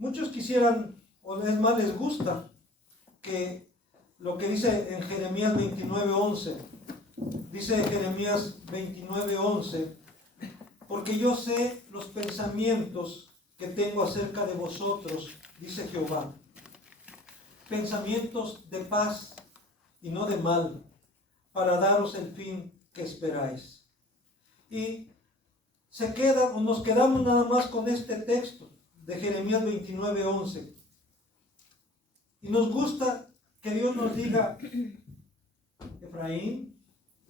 Muchos quisieran, o es más, les gusta, que lo que dice en Jeremías 29:11, dice Jeremías 29:11, porque yo sé los pensamientos que tengo acerca de vosotros, dice Jehová, pensamientos de paz y no de mal, para daros el fin que esperáis. Y se quedan, o nos quedamos nada más con este texto de Jeremías 29:11. Y nos gusta que Dios nos diga, Efraín,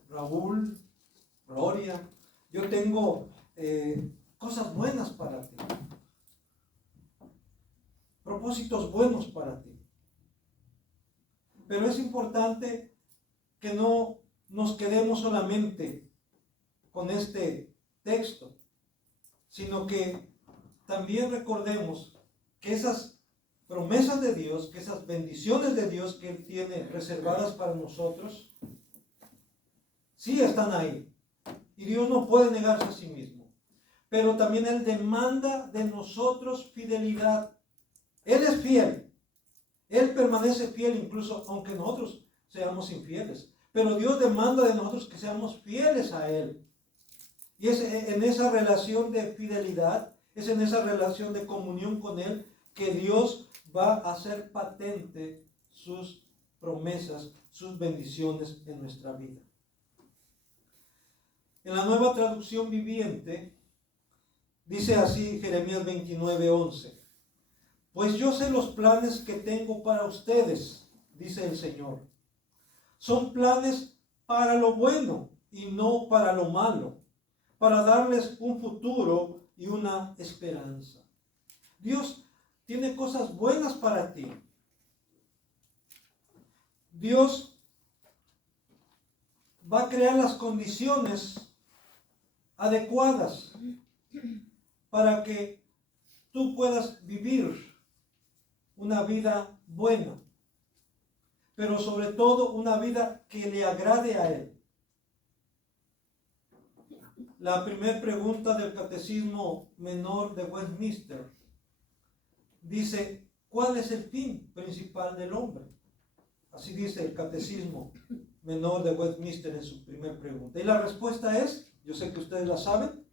Raúl, Gloria, yo tengo cosas buenas para ti, propósitos buenos para ti. Pero es importante que no nos quedemos solamente con este texto, sino que también recordemos que esas promesas de Dios, que esas bendiciones de Dios que Él tiene reservadas para nosotros, sí están ahí. Y Dios no puede negarse a sí mismo. Pero también Él demanda de nosotros fidelidad. Él es fiel. Él permanece fiel incluso aunque nosotros seamos infieles. Pero Dios demanda de nosotros que seamos fieles a Él. Y es en esa relación de fidelidad, es en esa relación de comunión con Él que Dios va a hacer patente sus promesas, sus bendiciones en nuestra vida. En la Nueva Traducción Viviente dice así Jeremías 29:11: pues yo sé los planes que tengo para ustedes, dice el Señor. Son planes para lo bueno y no para lo malo, para darles un futuro y una esperanza. Dios tiene cosas buenas para ti. Dios va a crear las condiciones adecuadas para que tú puedas vivir una vida buena, pero sobre todo una vida que le agrade a Él. La primera pregunta del Catecismo Menor de Westminster dice, ¿cuál es el fin principal del hombre? Así dice el Catecismo Menor de Westminster en su primera pregunta. Y la respuesta es, yo sé que ustedes la saben,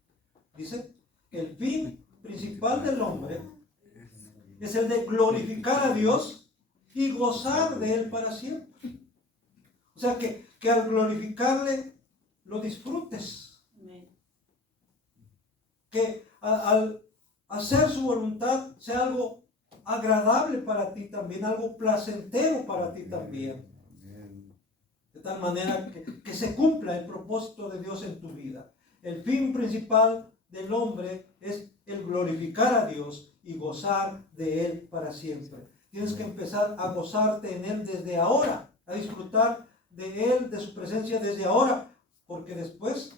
dice, el fin principal del hombre es el de glorificar a Dios y gozar de Él para siempre. O sea que al glorificarle lo disfrutes. Que al hacer su voluntad sea algo agradable para ti también, algo placentero para ti también. De tal manera que se cumpla el propósito de Dios en tu vida. El fin principal del hombre es el glorificar a Dios y gozar de Él para siempre. Tienes que empezar a gozarte en Él desde ahora, a disfrutar de Él, de su presencia desde ahora, porque después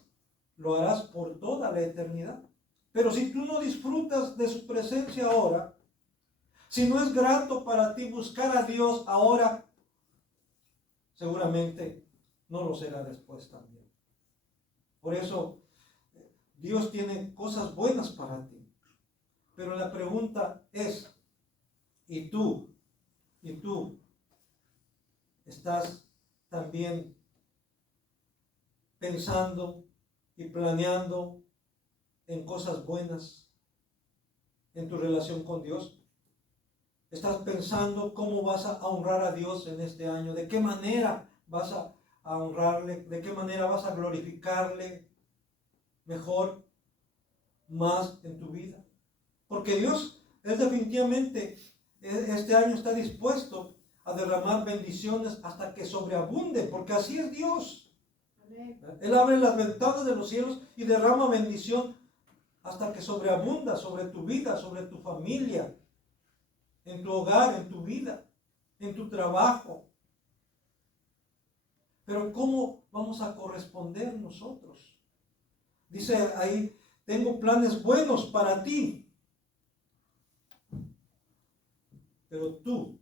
lo harás por toda la eternidad. Pero si tú no disfrutas de su presencia ahora, si no es grato para ti buscar a Dios ahora, seguramente no lo será después también. Por eso, Dios tiene cosas buenas para ti. Pero la pregunta es, ¿y tú estás también pensando y planeando en cosas buenas en tu relación con Dios? ¿Estás pensando cómo vas a honrar a Dios en este año? ¿De qué manera vas a honrarle? ¿De qué manera vas a glorificarle mejor, más en tu vida? Porque Dios es definitivamente, este año está dispuesto a derramar bendiciones hasta que sobreabunde, porque así es Dios. Amén. Él abre las ventanas de los cielos y derrama bendición hasta que sobreabunda sobre tu vida, sobre tu familia, en tu hogar, en tu vida, en tu trabajo. Pero ¿cómo vamos a corresponder nosotros? Dice ahí, tengo planes buenos para ti. Pero tú,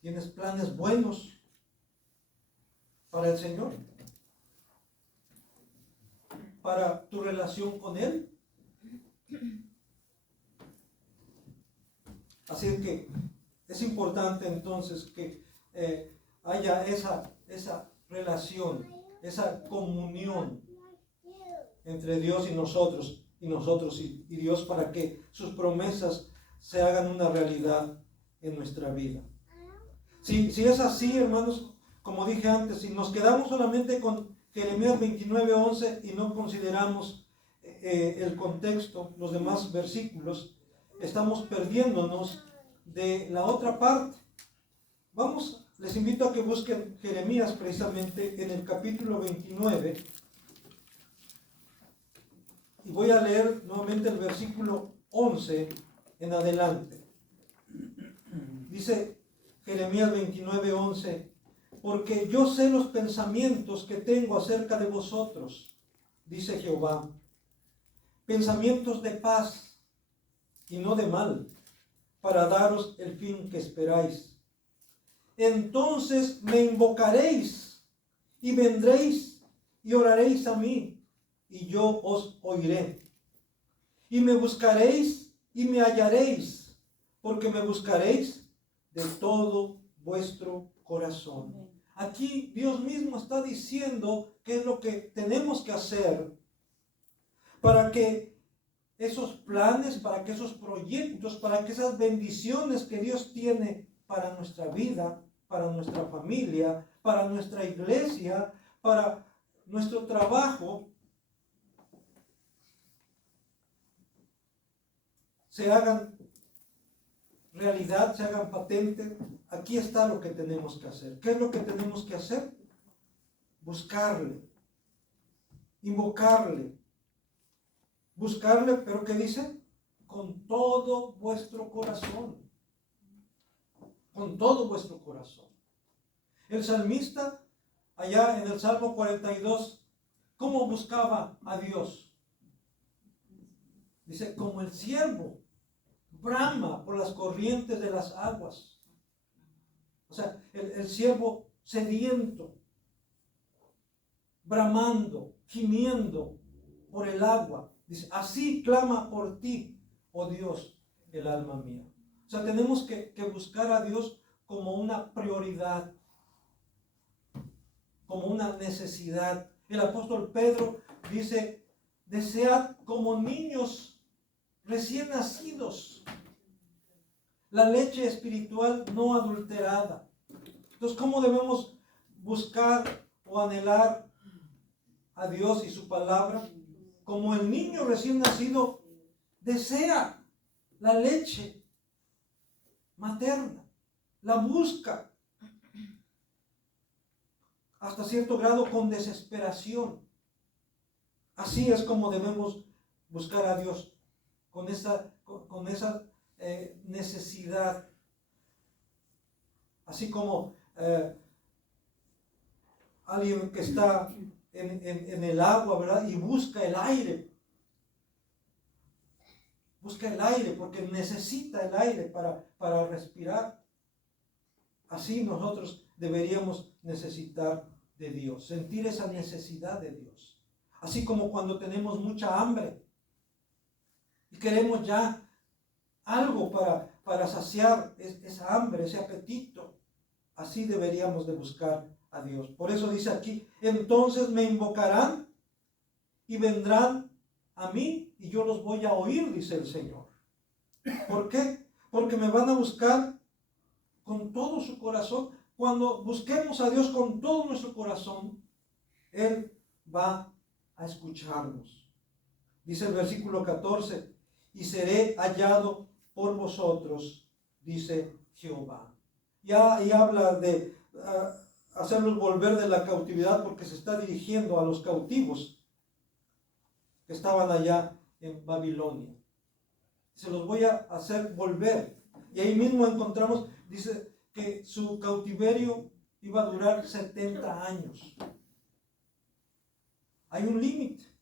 ¿tienes planes buenos para el Señor? ¿Para tu relación con Él? Así que es importante entonces que haya esa relación, esa comunión entre Dios y nosotros y Dios, para que sus promesas se hagan una realidad en nuestra vida. Si es así, hermanos, como dije antes, si nos quedamos solamente con Jeremías 29:11 y no consideramos el contexto, los demás versículos, estamos perdiéndonos de la otra parte. Vamos, les invito a que busquen Jeremías precisamente en el capítulo 29. Y voy a leer nuevamente el versículo 11 en adelante. Dice Jeremías 29:11: porque yo sé los pensamientos que tengo acerca de vosotros, dice Jehová, pensamientos de paz y no de mal, para daros el fin que esperáis. Entonces me invocaréis y vendréis y oraréis a mí, y yo os oiré. Y me buscaréis y me hallaréis, porque me buscaréis de todo vuestro corazón. Aquí Dios mismo está diciendo qué es lo que tenemos que hacer para que esos planes, para que esos proyectos, para que esas bendiciones que Dios tiene para nuestra vida, para nuestra familia, para nuestra iglesia, para nuestro trabajo, se hagan realidad, se hagan patente. Aquí está lo que tenemos que hacer. ¿Qué es lo que tenemos que hacer? Buscarle, invocarle, buscarle, pero ¿qué dice? Con todo vuestro corazón, con todo vuestro corazón. El salmista, allá en el Salmo 42, ¿cómo buscaba a Dios? Dice, como el ciervo brama por las corrientes de las aguas. O sea, el ciervo sediento, bramando, gimiendo por el agua. Dice, así clama por ti, oh Dios, el alma mía. O sea, tenemos que buscar a Dios como una prioridad, como una necesidad. El apóstol Pedro dice, desead como niños recién nacidos la leche espiritual no adulterada. Entonces, ¿cómo debemos buscar o anhelar a Dios y su palabra? Como el niño recién nacido desea la leche materna, la busca hasta cierto grado con desesperación. Así es como debemos buscar a Dios, con esa necesidad. Así como alguien que está en el agua, ¿verdad? Y busca el aire. Busca el aire porque necesita el aire para respirar. Así nosotros deberíamos necesitar de Dios, sentir esa necesidad de Dios. Así como cuando tenemos mucha hambre y queremos ya algo para saciar esa hambre, ese apetito. Así deberíamos de buscar a Dios. Por eso dice aquí, entonces me invocarán y vendrán a mí y yo los voy a oír, dice el Señor. ¿Por qué? Porque me van a buscar con todo su corazón. Cuando busquemos a Dios con todo nuestro corazón, Él va a escucharnos. Dice el versículo 14, y seré hallado por vosotros, dice Jehová. Ya habla de hacerlos volver de la cautividad, porque se está dirigiendo a los cautivos que estaban allá en Babilonia. Se los voy a hacer volver. Y ahí mismo encontramos, dice que su cautiverio iba a durar 70 años. Hay un límite.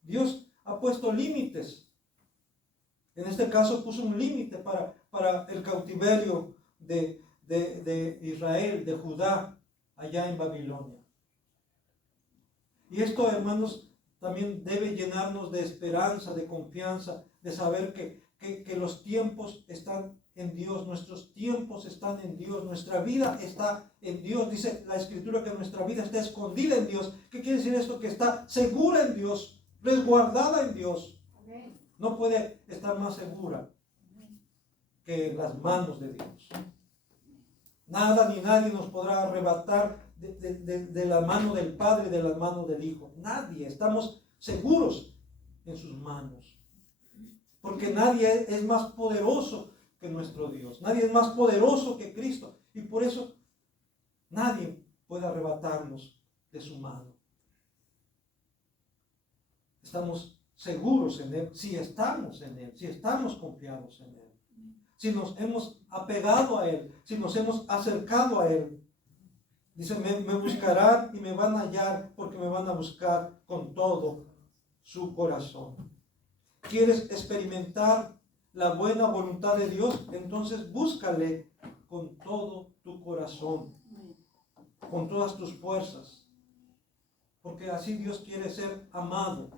Dios ha puesto límites. En este caso puso un límite para el cautiverio de Israel, de Judá, allá en Babilonia. Y esto, hermanos, también debe llenarnos de esperanza, de confianza, de saber que que los tiempos están en Dios, nuestros tiempos están en Dios, nuestra vida está en Dios. Dice la Escritura que nuestra vida está escondida en Dios. ¿Qué quiere decir esto? Que está segura en Dios, resguardada en Dios. No puede estar más segura que en las manos de Dios. Nada ni nadie nos podrá arrebatar de la mano del Padre y de la mano del Hijo. Nadie. Estamos seguros en sus manos. Porque nadie es más poderoso que nuestro Dios. Nadie es más poderoso que Cristo. Y por eso nadie puede arrebatarnos de su mano. Estamos seguros en Él, si estamos en Él, si estamos confiados en Él. Si nos hemos apegado a Él, si nos hemos acercado a Él. Dice, me buscarán y me van a hallar porque me van a buscar con todo su corazón. ¿Quieres experimentar la buena voluntad de Dios? Entonces búscale con todo tu corazón, con todas tus fuerzas. Porque así Dios quiere ser amado.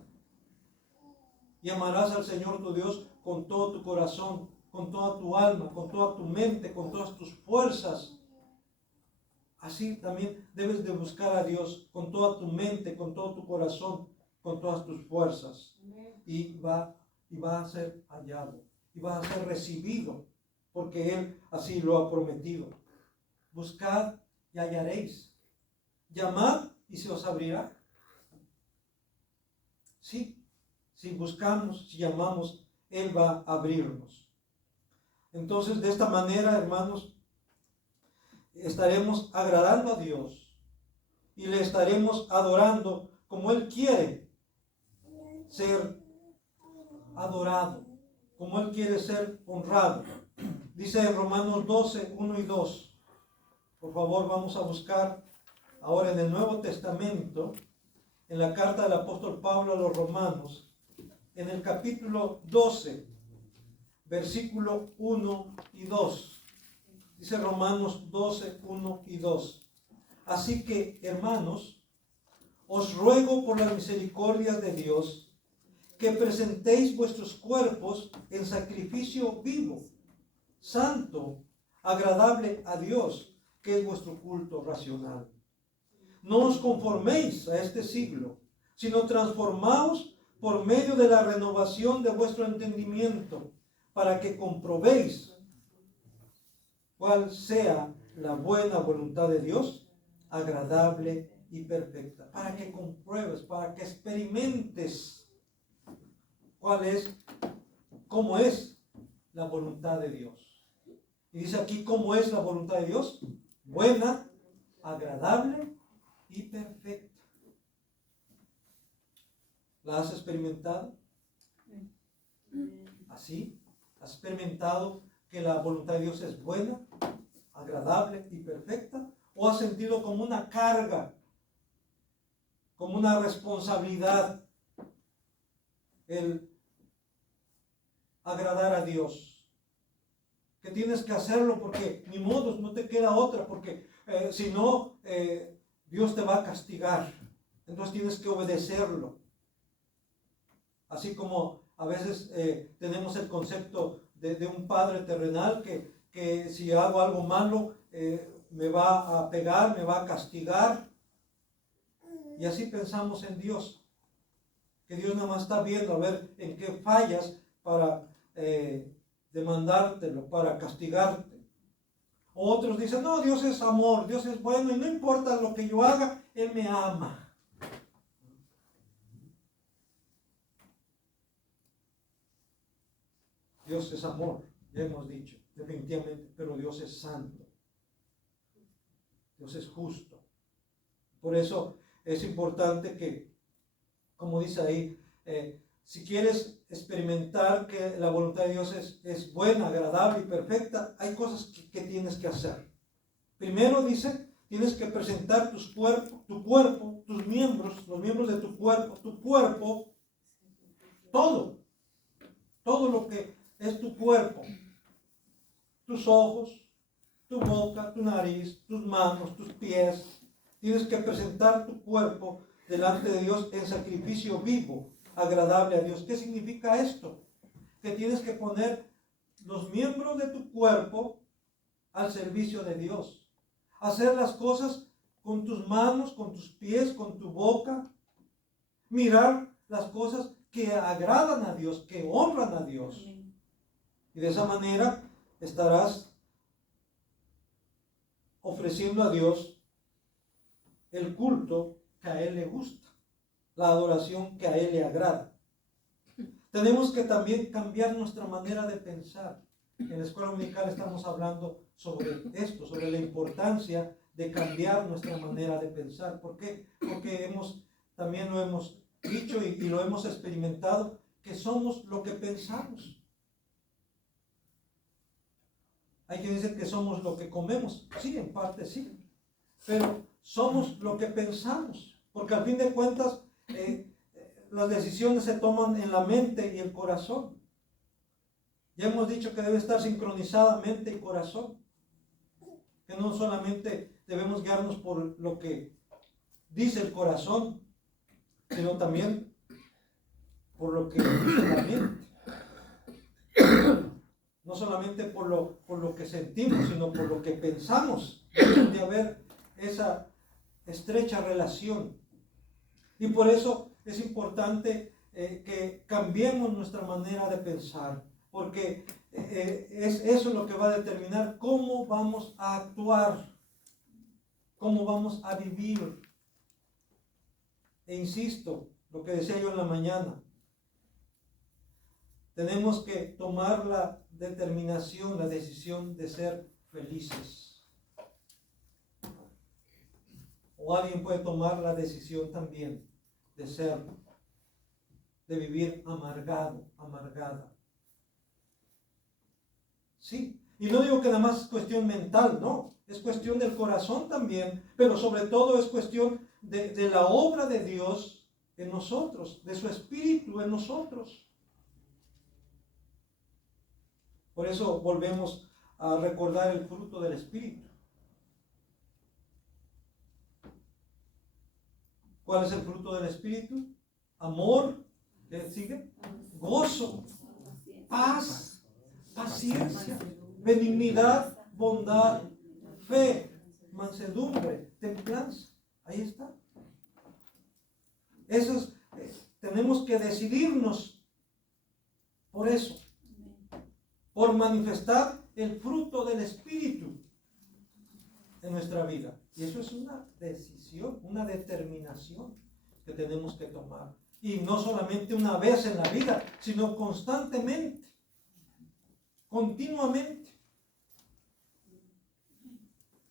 Y amarás al Señor tu Dios con todo tu corazón, con toda tu alma, con toda tu mente, con todas tus fuerzas. Así también debes de buscar a Dios con toda tu mente, con todo tu corazón, con todas tus fuerzas. Y va a ser hallado, y va a ser recibido, porque Él así lo ha prometido. Buscad y hallaréis. Llamad y se os abrirá. Sí, si buscamos, si llamamos, Él va a abrirnos. Entonces, de esta manera, hermanos, estaremos agradando a Dios y le estaremos adorando como Él quiere ser adorado, como Él quiere ser honrado. Dice en Romanos 12, 1 y 2. Por favor, vamos a buscar ahora en el Nuevo Testamento, en la carta del apóstol Pablo a los Romanos, en el capítulo 12, versículo 1 y 2. Dice Romanos 12, 1 y 2. Así que, hermanos, os ruego por las misericordias de Dios, que presentéis vuestros cuerpos en sacrificio vivo, santo, agradable a Dios, que es vuestro culto racional. No os conforméis a este siglo, sino transformaos por medio de la renovación de vuestro entendimiento, para que comprobéis cuál sea la buena voluntad de Dios, agradable y perfecta. Para que compruebes, para que experimentes cómo es la voluntad de Dios. Y dice aquí, ¿cómo es la voluntad de Dios? Buena, agradable y perfecta. ¿La has experimentado? ¿Así? ¿Has experimentado que la voluntad de Dios es buena, agradable y perfecta? ¿O has sentido como una carga, como una responsabilidad el agradar a Dios? Que tienes que hacerlo porque ni modo, no te queda otra, porque si no, Dios te va a castigar. Entonces tienes que obedecerlo. Así como a veces tenemos el concepto de un padre terrenal que si hago algo malo me va a pegar, me va a castigar. Y así pensamos en Dios. Que Dios nada más está viendo a ver en qué fallas para demandártelo, para castigarte. Otros dicen, no, Dios es amor, Dios es bueno y no importa lo que yo haga, Él me ama. Dios es amor, ya hemos dicho, definitivamente, pero Dios es santo. Dios es justo. Por eso es importante que, como dice ahí, si quieres experimentar que la voluntad de Dios es buena, agradable y perfecta, hay cosas que tienes que hacer. Primero dice, tienes que presentar tu cuerpo, tus miembros, los miembros de tu cuerpo, todo lo que es tu cuerpo, tus ojos, tu boca, tu nariz, tus manos, tus pies. Tienes que presentar tu cuerpo delante de Dios en sacrificio vivo, agradable a Dios. ¿Qué significa esto? que tienes que poner los miembros de tu cuerpo al servicio de Dios. Hacer las cosas con tus manos, con tus pies, con tu boca. Mirar las cosas que agradan a Dios, que honran a Dios. Y de esa manera estarás ofreciendo a Dios el culto que a Él le gusta, la adoración que a Él le agrada. Tenemos que también cambiar nuestra manera de pensar. En la escuela dominical estamos hablando sobre esto, sobre la importancia de cambiar nuestra manera de pensar. ¿Por qué? Porque también lo hemos dicho y lo hemos experimentado, que somos lo que pensamos. Hay quien dice que somos lo que comemos. Sí, en parte sí. Pero somos lo que pensamos. Porque al fin de cuentas, las decisiones se toman en la mente y el corazón. Ya hemos dicho que debe estar sincronizada mente y corazón. Que no solamente debemos guiarnos por lo que dice el corazón, sino también por lo que dice la mente. No solamente por lo que sentimos, sino por lo que pensamos. Debe de haber esa estrecha relación. Y por eso es importante que cambiemos nuestra manera de pensar, porque eso es lo que va a determinar cómo vamos a actuar, cómo vamos a vivir. E insisto, lo que decía yo en la mañana, tenemos que tomar la determinación, la decisión de ser felices. O alguien puede tomar la decisión también de vivir amargado, amargada. Sí, y no digo que nada más es cuestión mental, no, es cuestión del corazón también, pero sobre todo es cuestión de la obra de Dios en nosotros, de su Espíritu en nosotros. Por eso volvemos a recordar el fruto del Espíritu. ¿Cuál es el fruto del Espíritu? Amor, ¿qué sigue? Gozo, paz, paciencia, benignidad, bondad, fe, mansedumbre, templanza. Ahí está. Tenemos que decidirnos por eso, por manifestar el fruto del Espíritu en nuestra vida. Y eso es una decisión, una determinación que tenemos que tomar. Y no solamente una vez en la vida, sino constantemente, continuamente.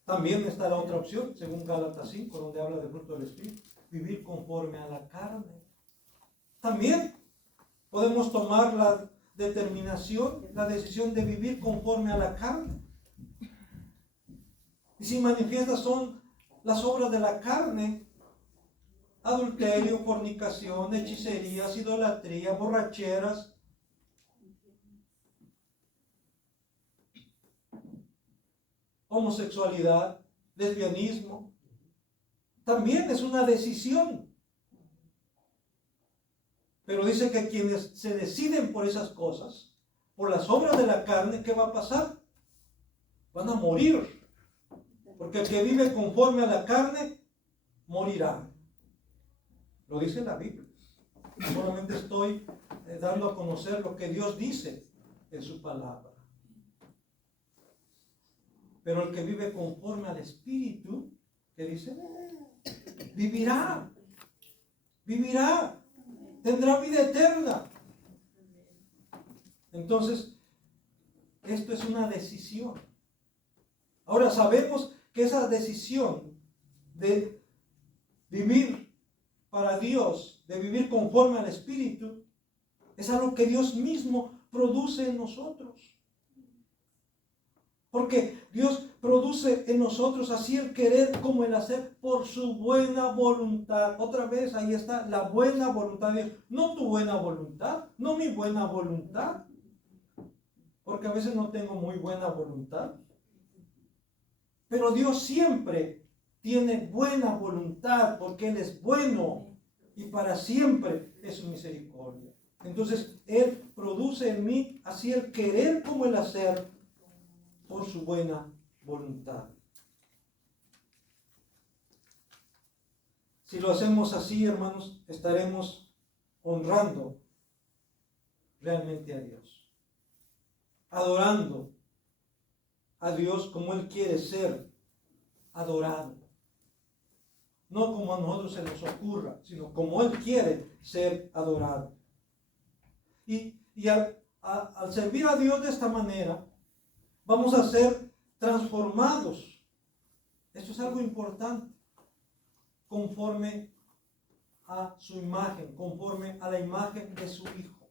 También está la otra opción, según Gálatas 5, donde habla del fruto del Espíritu, vivir conforme a la carne. También podemos tomar la determinación, la decisión de vivir conforme a la carne. Y si manifiestas son las obras de la carne: adulterio, fornicación, hechicerías, idolatría, borracheras, homosexualidad, lesbianismo. También es una decisión. Pero dice que quienes se deciden por esas cosas, por las obras de la carne, ¿qué va a pasar? Van a morir. Porque el que vive conforme a la carne, morirá. Lo dice la Biblia. Solamente estoy dando a conocer lo que Dios dice en su palabra. Pero el que vive conforme al Espíritu, ¿qué dice? Vivirá. Vivirá. Tendrá vida eterna. Entonces, esto es una decisión. Ahora sabemos que esa decisión de vivir para Dios, de vivir conforme al Espíritu, es algo que Dios mismo produce en nosotros. Porque Dios produce en nosotros así el querer como el hacer por su buena voluntad. Otra vez ahí está la buena voluntad de Dios. No tu buena voluntad, no mi buena voluntad. Porque a veces no tengo muy buena voluntad. Pero Dios siempre tiene buena voluntad porque Él es bueno y para siempre es su misericordia. Entonces Él produce en mí así el querer como el hacer por su buena voluntad. Si lo hacemos así, hermanos, estaremos honrando realmente a Dios, adorando a Dios como Él quiere ser adorado. No como a nosotros se nos ocurra, sino como Él quiere ser adorado. Y al servir a Dios de esta manera, vamos a ser transformados. Esto es algo importante. Conforme a su imagen, conforme a la imagen de su Hijo.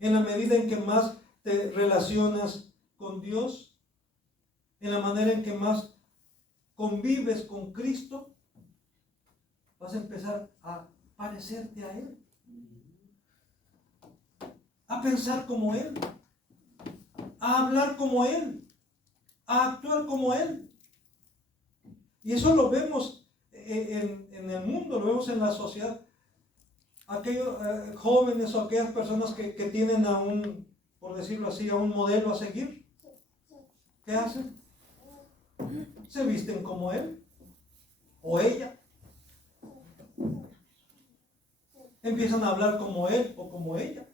En la medida en que más te relacionas con Dios, en la manera en que más convives con Cristo, vas a empezar a parecerte a Él, a pensar como Él, a hablar como Él, a actuar como Él. Y eso lo vemos en el mundo, lo vemos en la sociedad. Aquellos jóvenes o aquellas personas que tienen a un, por decirlo así, a un modelo a seguir, ¿qué hacen? Se visten como él o ella. Empiezan a hablar como él o como ella.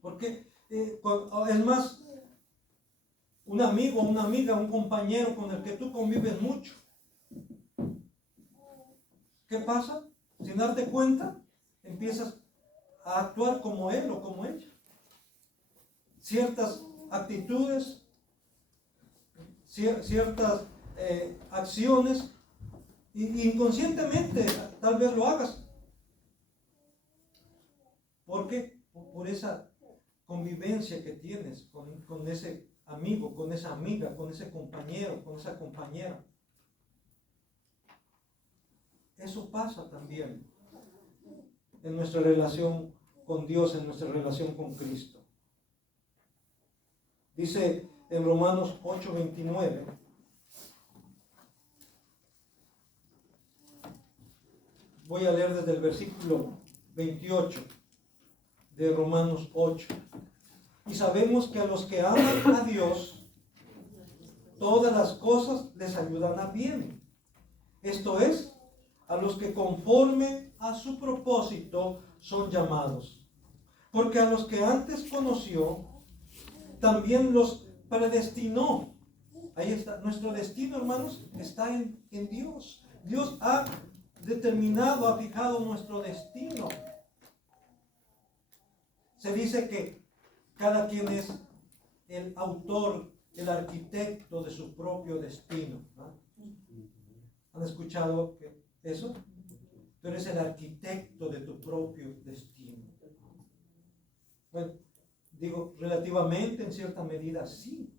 Porque es más, un amigo, una amiga, un compañero con el que tú convives mucho. ¿Qué pasa? Sin darte cuenta, empiezas a actuar como él o como ella. Ciertas actitudes, ciertas acciones, y inconscientemente tal vez lo hagas. ¿Por qué? Por esa convivencia que tienes con ese amigo, con esa amiga, con ese compañero, con esa compañera. Eso pasa también en nuestra relación con Dios, en nuestra relación con Cristo. Dice en Romanos 8:29, voy a leer desde el versículo 28 de Romanos 8. Y sabemos que a los que aman a Dios, todas las cosas les ayudan a bien. Esto es, a los que conforme a su propósito son llamados. Porque a los que antes conoció, también los predestinó. Ahí está, nuestro destino, hermanos, está en Dios. Dios ha determinado, ha fijado nuestro destino. Se dice que cada quien es el autor, el arquitecto de su propio destino, ¿no? ¿Han escuchado eso? Tú eres el arquitecto de tu propio destino. Bueno, digo, relativamente, en cierta medida, sí.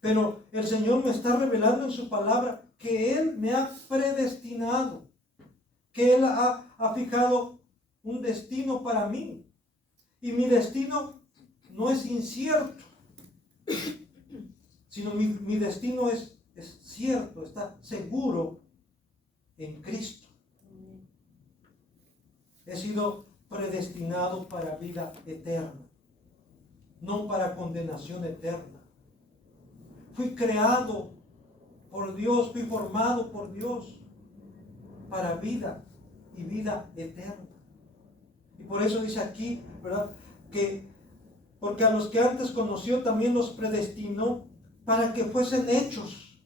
Pero el Señor me está revelando en su palabra que Él me ha predestinado, que Él ha fijado un destino para mí. Y mi destino no es incierto, sino mi destino es cierto, está seguro en Cristo. He sido predestinado para vida eterna, no para condenación eterna. Fui creado por Dios, fui formado por Dios para vida y vida eterna. Y por eso dice aquí, ¿verdad? Que porque a los que antes conoció también los predestinó para que fuesen hechos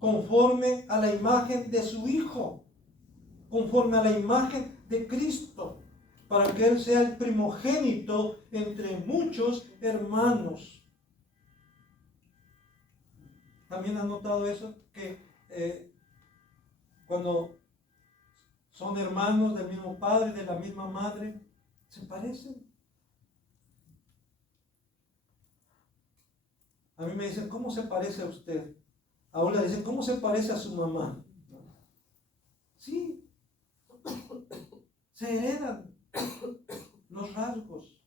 conforme a la imagen de su Hijo, conforme a la imagen de Cristo, para que Él sea el primogénito entre muchos hermanos. ¿También han notado eso? Que cuando son hermanos del mismo padre, de la misma madre, se parecen. A mí me dicen, ¿cómo se parece a usted? Ahora dicen, ¿cómo se parece a su mamá? Sí, se heredan los rasgos,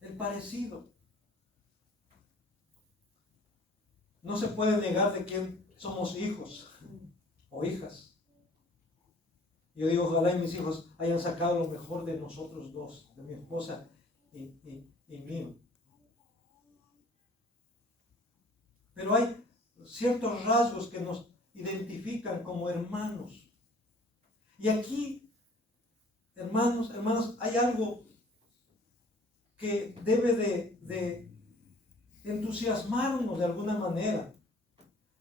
el parecido. No se puede negar de quién somos hijos o hijas. Yo digo, ojalá y mis hijos hayan sacado lo mejor de nosotros dos, de mi esposa y mío. Pero hay ciertos rasgos que nos identifican como hermanos. Y aquí, hermanos, hay algo que debe de entusiasmarnos de alguna manera.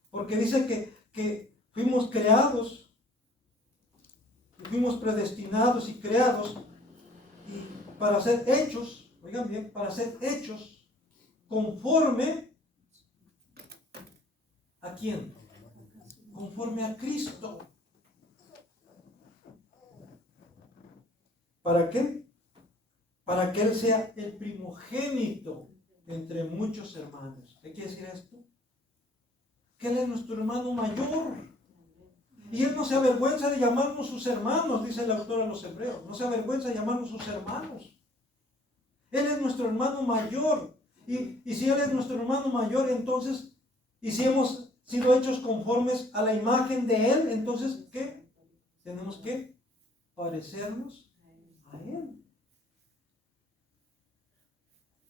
Porque dice que fuimos creados, fuimos predestinados y creados para ser hechos, oigan bien, para ser hechos conforme ¿a quién? Conforme a Cristo. ¿Para qué? Para que Él sea el primogénito entre muchos hermanos. ¿Qué quiere decir esto? Que Él es nuestro hermano mayor. Y Él no se avergüenza de llamarnos sus hermanos, dice el autor a los Hebreos. No se avergüenza de llamarnos sus hermanos. Él es nuestro hermano mayor. Y si Él es nuestro hermano mayor, entonces, y si hemos sido hechos conformes a la imagen de Él, entonces, ¿qué? Tenemos que parecernos a Él.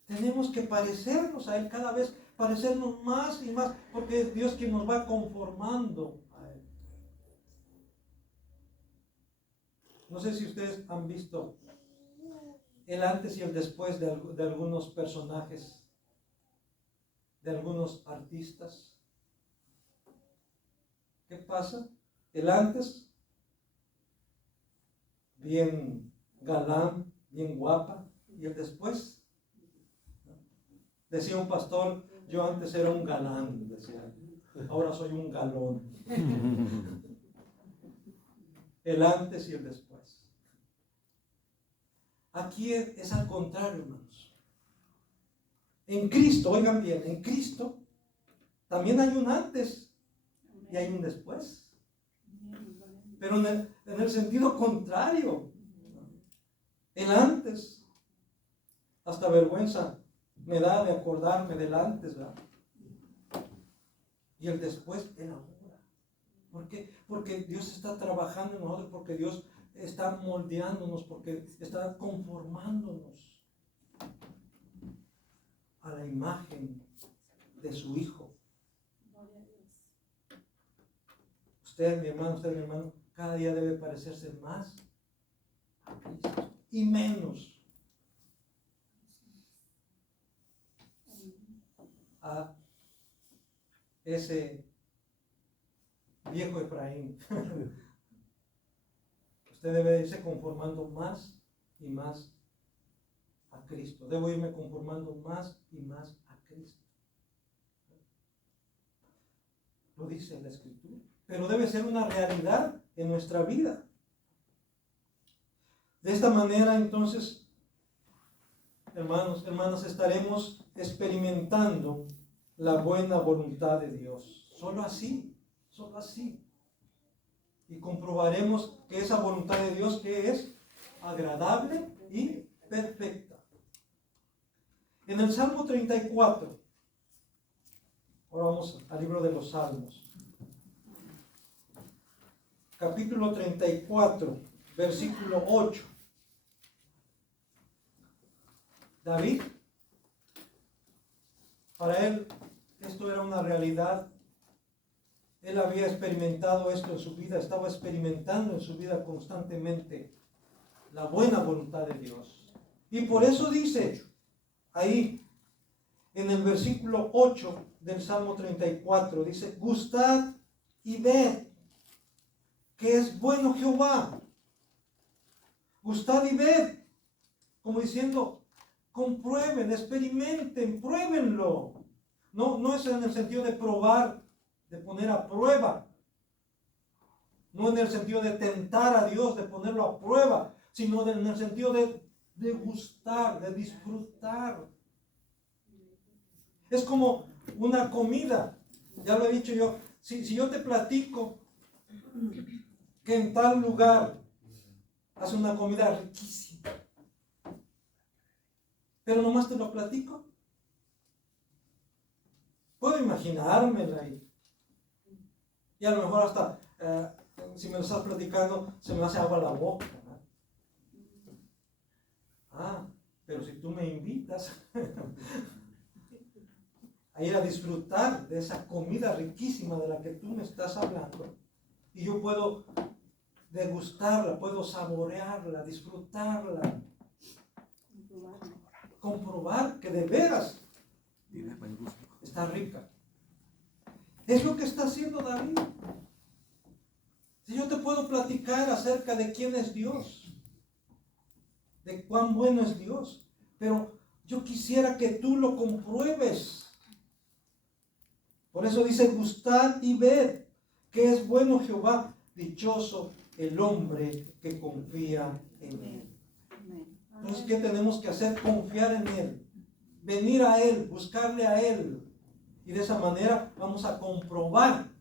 Tenemos que parecernos a Él cada vez, parecernos más y más, porque es Dios quien nos va conformando a Él. No sé si ustedes han visto el antes y el después de algunos personajes, de algunos artistas. ¿Qué pasa? El antes, bien galán, bien guapa, y el después, decía un pastor, yo antes era un galán, decía, ahora soy un galón. El antes y el después. Aquí es al contrario, hermanos. En Cristo, oigan bien, en Cristo también hay un antes y hay un después. Pero en el sentido contrario. El antes, hasta vergüenza me da de acordarme del antes, ¿verdad? Y el después, el ahora. ¿Por qué? Porque Dios está trabajando en nosotros, porque Dios está moldeándonos, porque está conformándonos a la imagen de su Hijo. Usted, mi hermano, cada día debe parecerse más a Cristo y menos a ese viejo Efraín. Usted debe irse conformando más y más a Cristo. Debo irme conformando más y más a Cristo. Lo dice la Escritura. Pero debe ser una realidad en nuestra vida. De esta manera, entonces, hermanos, hermanas, estaremos experimentando la buena voluntad de Dios. Solo así, solo así. Y comprobaremos que esa voluntad de Dios que es agradable y perfecta. En el Salmo 34, ahora vamos al libro de los Salmos. Capítulo 34, versículo 8. David, para él esto era una realidad. Él había experimentado esto en su vida, estaba experimentando en su vida constantemente la buena voluntad de Dios. Y por eso dice ahí en el versículo 8 del Salmo 34, dice, gustad y ved que es bueno Jehová. Gustad y ved, como diciendo, comprueben, experimenten, pruébenlo. No es en el sentido de probar, de poner a prueba. No en el sentido de tentar a Dios, de ponerlo a prueba, sino en el sentido de gustar, de disfrutar. Es como una comida. Ya lo he dicho yo. Si yo te platico que en tal lugar hace una comida riquísima, pero nomás te lo platico, puedo imaginármela y a lo mejor hasta Si me lo estás platicando, se me hace agua la boca, ¿verdad? Pero si tú me invitas a ir a disfrutar de esa comida riquísima de la que tú me estás hablando, y yo puedo degustarla, puedo saborearla, disfrutarla, comprobar que de veras está rica. Es lo que está haciendo David. Si yo te puedo platicar acerca de quién es Dios, de cuán bueno es Dios, pero yo quisiera que tú lo compruebes. Por eso dice, gustad y ved que es bueno Jehová, dichoso el hombre que confía en él. Entonces, ¿qué tenemos que hacer? Confiar en él, venir a él, buscarle a él. Y de esa manera vamos a comprobar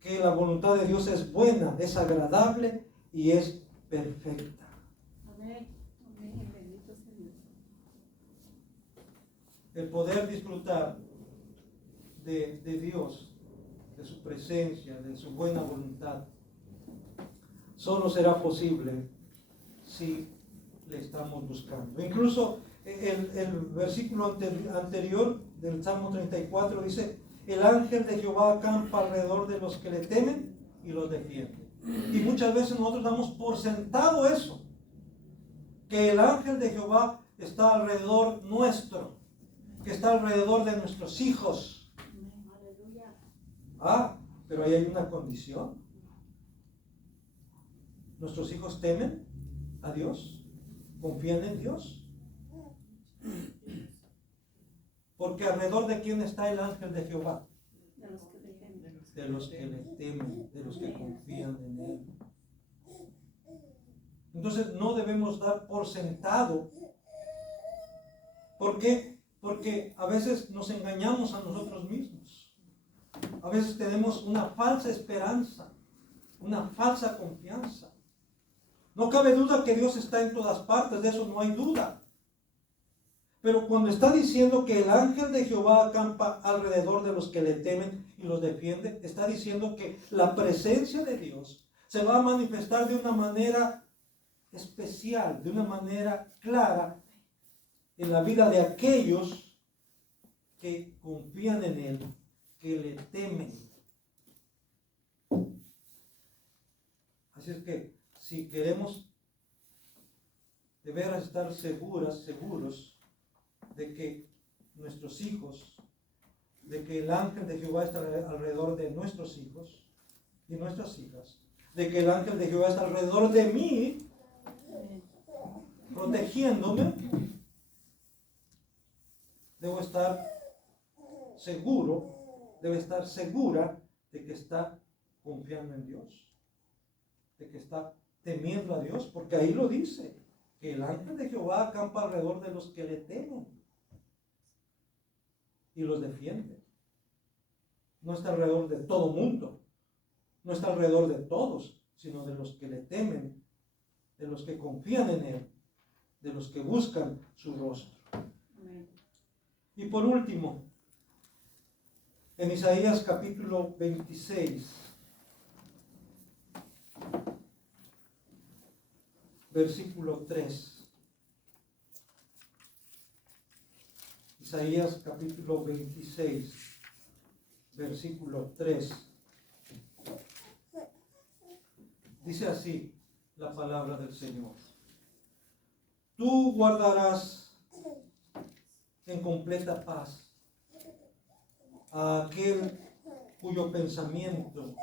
que la voluntad de Dios es buena, es agradable y es perfecta. Amén. Amén. Bendito sea Dios. El poder disfrutar de Dios, de su presencia, de su buena voluntad, solo será posible si le estamos buscando. Incluso el versículo anterior del Salmo 34 dice, el ángel de Jehová acampa alrededor de los que le temen y los defiende. Y muchas veces nosotros damos por sentado eso, que el ángel de Jehová está alrededor nuestro, que está alrededor de nuestros hijos. Pero ahí hay una condición. ¿Nuestros hijos temen a Dios? ¿Confían en Dios? Porque alrededor de quién está el ángel de Jehová. De los que le temen, de los que confían en él. Entonces no debemos dar por sentado. ¿Por qué? Porque a veces nos engañamos a nosotros mismos. A veces tenemos una falsa esperanza, una falsa confianza. No cabe duda que Dios está en todas partes, de eso no hay duda. Pero cuando está diciendo que el ángel de Jehová acampa alrededor de los que le temen y los defiende, está diciendo que la presencia de Dios se va a manifestar de una manera especial, de una manera clara en la vida de aquellos que confían en Él, que le temen. Así es que si queremos de veras estar seguros de que nuestros hijos, de que el ángel de Jehová está alrededor de nuestros hijos y nuestras hijas, de que el ángel de Jehová está alrededor de mí, protegiéndome, debo estar seguro, debe estar segura de que está confiando en Dios, de que está temiendo a Dios, porque ahí lo dice, que el ángel de Jehová acampa alrededor de los que le temen y los defiende. No está alrededor de todo mundo, no está alrededor de todos, sino de los que le temen, de los que confían en Él, de los que buscan su rostro. Y por último, en Isaías capítulo 26, versículo 3. Isaías capítulo 26, versículo 3. Dice así la palabra del Señor. Tú guardarás en completa paz a aquel cuyo pensamiento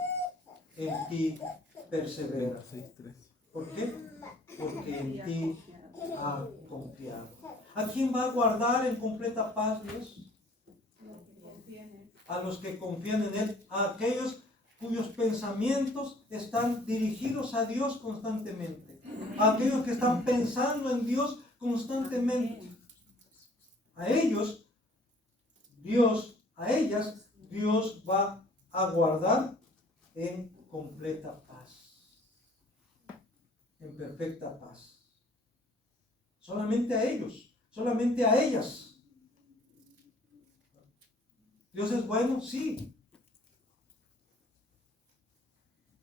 en ti persevera. ¿Por qué? Porque en ti ha confiado. ¿A quién va a guardar en completa paz Dios? A los que confían en Él, a aquellos cuyos pensamientos están dirigidos a Dios constantemente, a aquellos que están pensando en Dios constantemente. A ellos, a ellas, Dios va a guardar en completa paz, en perfecta paz. Solamente a ellos, solamente a ellas. ¿Dios es bueno? Sí.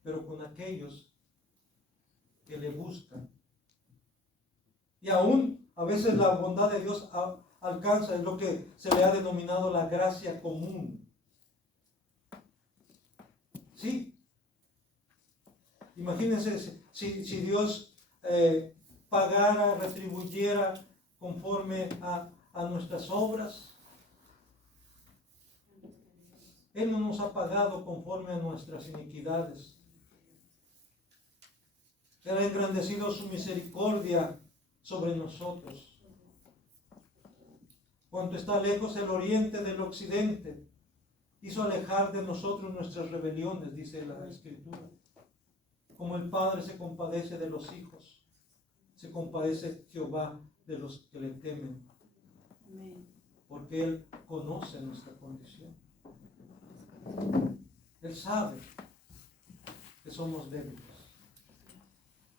pero con aquellos que le buscan. Y aún a veces la bondad de Dios alcanza, es lo que se le ha denominado la gracia común. Sí. Imagínense si Dios pagara, retribuyera conforme a nuestras obras. Él no nos ha pagado conforme a nuestras iniquidades. Él ha engrandecido su misericordia sobre nosotros. Cuanto está lejos el oriente del occidente, hizo alejar de nosotros nuestras rebeliones, dice la Escritura. Como el Padre se compadece de los hijos, se compadece Jehová de los que le temen. Porque Él conoce nuestra condición. Él sabe que somos débiles.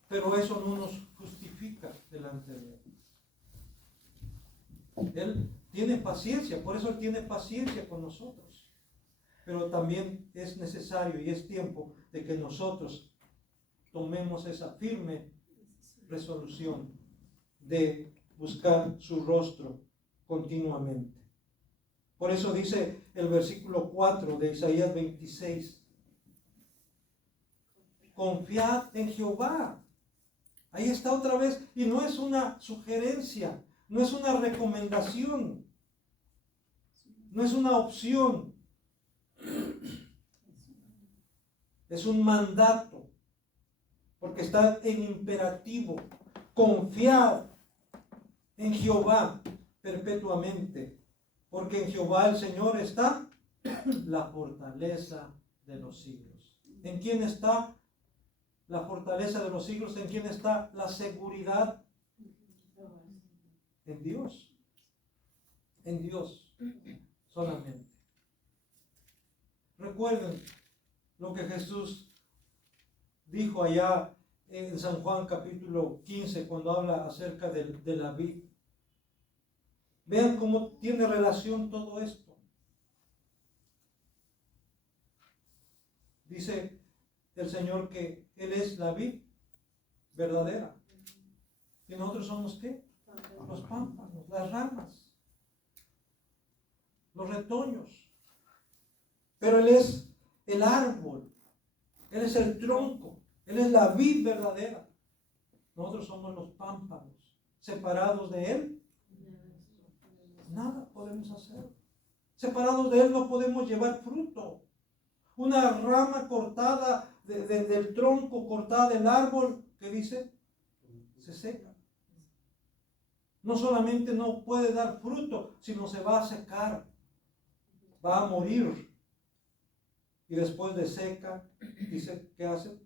Pero eso no nos justifica delante de Él. Él tiene paciencia, por eso Él tiene paciencia con nosotros. Pero también es necesario y es tiempo de que nosotros tomemos esa firme resolución de buscar su rostro continuamente. Por eso dice el versículo 4 de Isaías 26. Confiad en Jehová. Ahí está otra vez. Y no es una sugerencia, no es una recomendación, no es una opción. Es un mandato, porque está en imperativo. Confiad en Jehová perpetuamente, porque en Jehová el Señor está la fortaleza de los siglos. ¿En quién está la fortaleza de los siglos? ¿En quién está la seguridad? En Dios. En Dios solamente. Recuerden lo que Jesús dijo allá en San Juan capítulo 15 cuando habla acerca de la vid. Vean cómo tiene relación todo esto. Dice el Señor que Él es la vid verdadera. ¿Y nosotros somos qué? Los pámpanos, las ramas, los retoños. Pero Él es el árbol, Él es el tronco, Él es la vid verdadera. Nosotros somos los pámpanos. Separados de Él, nada podemos hacer. Separados de Él no podemos llevar fruto. Una rama cortada del tronco, cortada del árbol, ¿qué dice? Se seca. No solamente no puede dar fruto, sino se va a secar, va a morir. Y después de seca, dice, ¿qué hace?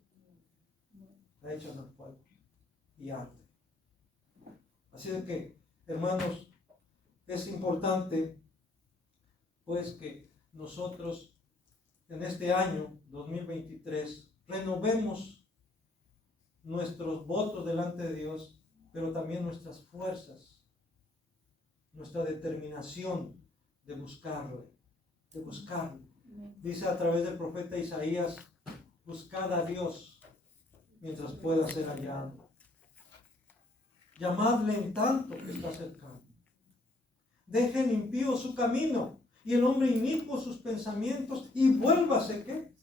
La echan al fuego y arde. Así de que, hermanos, es importante pues que nosotros en este año 2023 renovemos nuestros votos delante de Dios, pero también nuestras fuerzas, nuestra determinación de buscarle, de buscarle. Dice a través del profeta Isaías, buscad a Dios mientras pueda ser hallado. Llamadle en tanto que está cercano. Deje el impío su camino y el hombre inicuo sus pensamientos y vuélvase, ¿qué?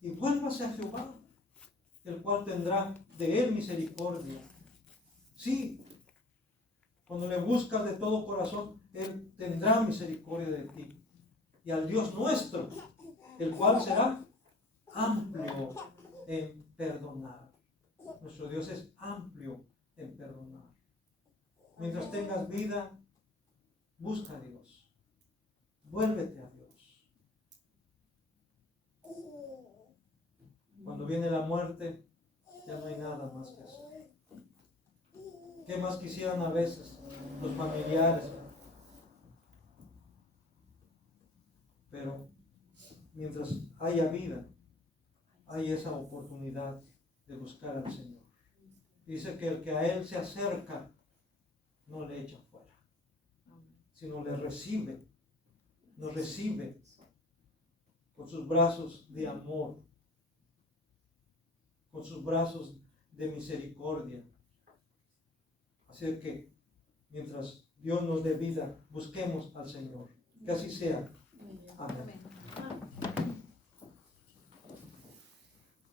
Y vuélvase a Jehová, el cual tendrá de él misericordia. Sí, cuando le buscas de todo corazón, Él tendrá misericordia de ti. Y al Dios nuestro, el cual será amplio en perdonar. Nuestro Dios es amplio en perdonar. Mientras tengas vida, busca a Dios. Vuélvete a Dios. Cuando viene la muerte, ya no hay nada más que hacer. ¿Qué más quisieran a veces los familiares? Pero mientras haya vida, hay esa oportunidad de buscar al Señor. Dice que el que a Él se acerca, no le echa fuera, sino le recibe, nos recibe con sus brazos de amor. con sus brazos de misericordia. Así que, mientras Dios nos dé vida, busquemos al Señor. Que así sea. Amén.